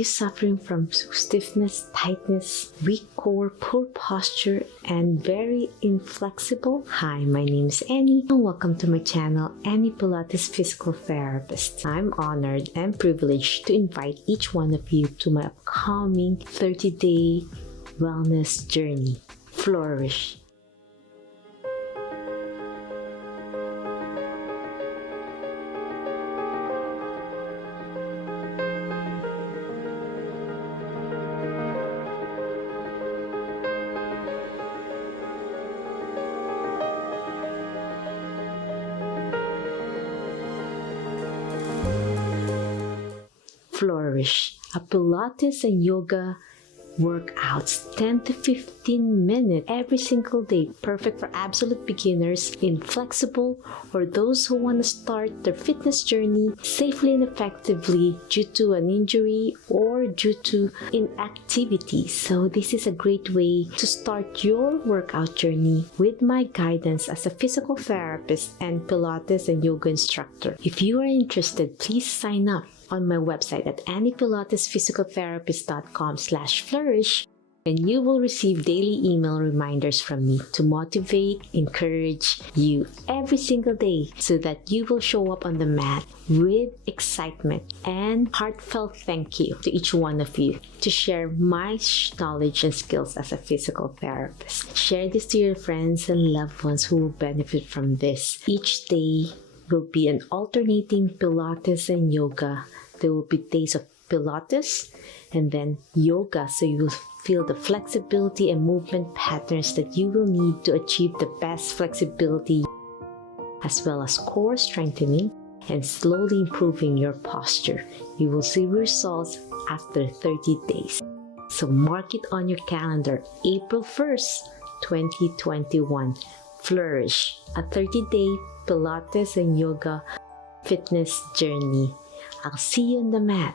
you suffering from stiffness, tightness, weak core, poor posture, and very inflexible? Hi, my name is Annie and welcome to my channel, Annie Pilates Physical Therapist. I'm honored and privileged to invite each one of you to my upcoming 30-day wellness journey, Flourish. Flourish, a Pilates and yoga workouts 10 to 15 minutes every single day, perfect for absolute beginners, inflexible, or those who want to start their fitness journey safely and effectively due to an injury or due to inactivity. So this is a great way to start your workout journey with my guidance as a physical therapist and Pilates and yoga instructor. If you are interested, please sign up on my website at anniepilatesphysicaltherapist.com/flourish, and you will receive daily email reminders from me to motivate, encourage you every single day so that you will show up on the mat with excitement and heartfelt thank you to each one of you to share my knowledge and skills as a physical therapist. Share this to your friends and loved ones who will benefit from this. Each day will be an alternating Pilates and yoga. There will be days of Pilates and then yoga, so you will feel the flexibility and movement patterns that you will need to achieve the best flexibility, as well as core strengthening and slowly improving your posture. You will see results after 30 days. So mark it on your calendar, April 1st, 2021. Flourish, a 30-day Pilates and yoga fitness journey. I'll see you on the mat.